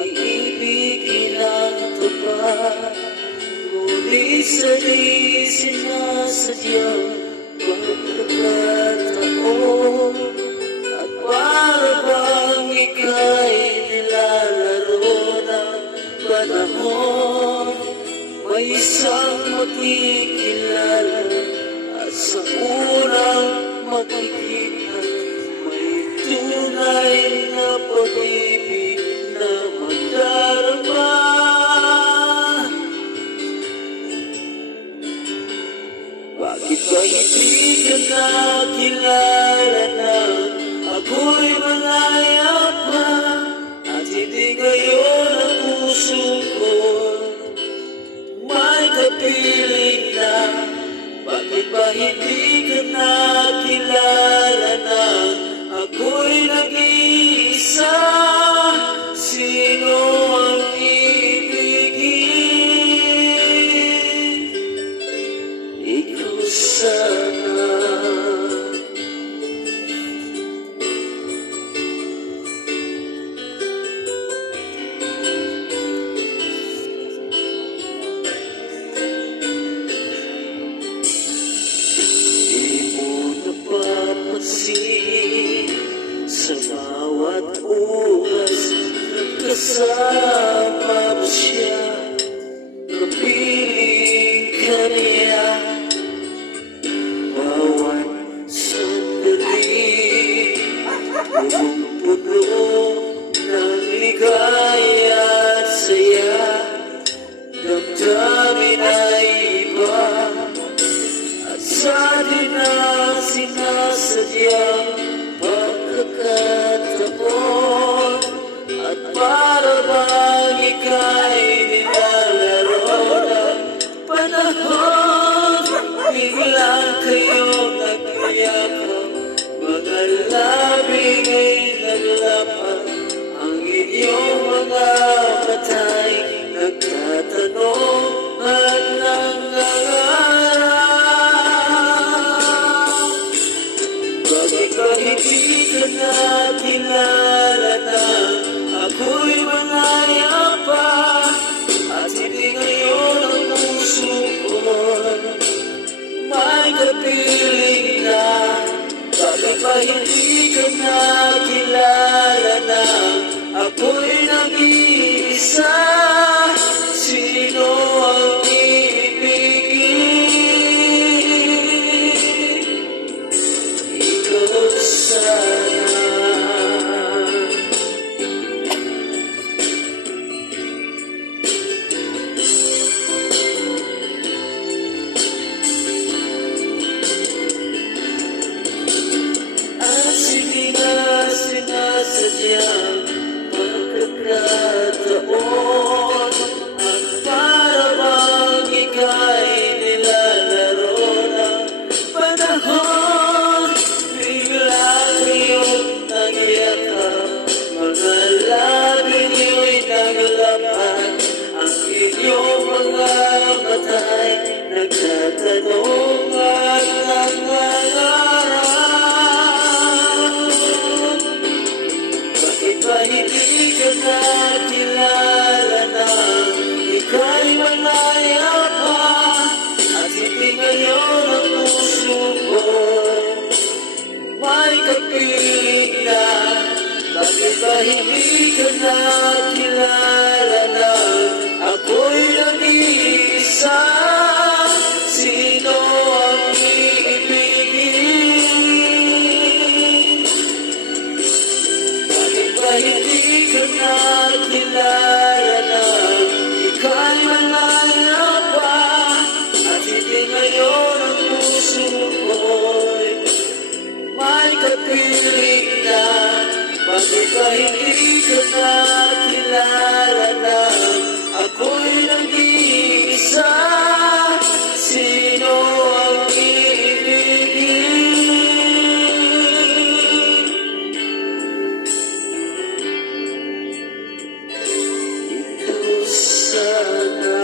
pag-ibig inatupad, ngunit sa'y sinasadyang pagkakataon. At para bang ika'y nilalaro ng panahon, may isang makikilala at sa unang makikita may tunay na pag-ibig na magdarama. Bakit ba hindi ka nakilala na ako'y malaya pa at hindi ngayon ang puso ko may kapiling na? Bakit ba hindi ka nakilala na ako'y nag-iisa? Sino ang ibigin? Ikaw sana. Sa bawat oras nagkasama mo siya, kapiling ka niya. Bawat sandali punong-puno ng ligaya at saya, damdamin ay iba at sa atin ang sinasadyang pagkakataon. At para bang ika'y nilalaro ng panahon, biglang kayong nagkayakap, mga labing ay naglapan, ang inyong mga mata'y nagtatanong at nangangarap. Bakit ba hindi ka nakilala na ako'y malaya pa at hindi ngayon ang puso ko may kapiling na? Bakit ba hindi ka nakilala na ako'y nag-iisa? Sino ang ibigin? Ikaw sana. Sige nga sinasadyang pagkakataon, at para bang ika'y nilalaro ng panahon, bigla kayong nagyakap, mga labi niyo'y naglapan, ang inyong mga mata'y nagtatanong at nangangarap. Hindi ka nakilala na ika'y malaya pa at hindi ngayon ang puso ko may kapiling na? Bakit ba hindi ka nakilala na ako'y nag-iisa? Sino ang ibigin? Hindi ka nakilala na ika'y malaya pa at hindi ngayon ang puso ko'y may kapiling na? Bakit ba hindi ka nakilala na ako'y nag-iisa? Sino ang ibigin? Sana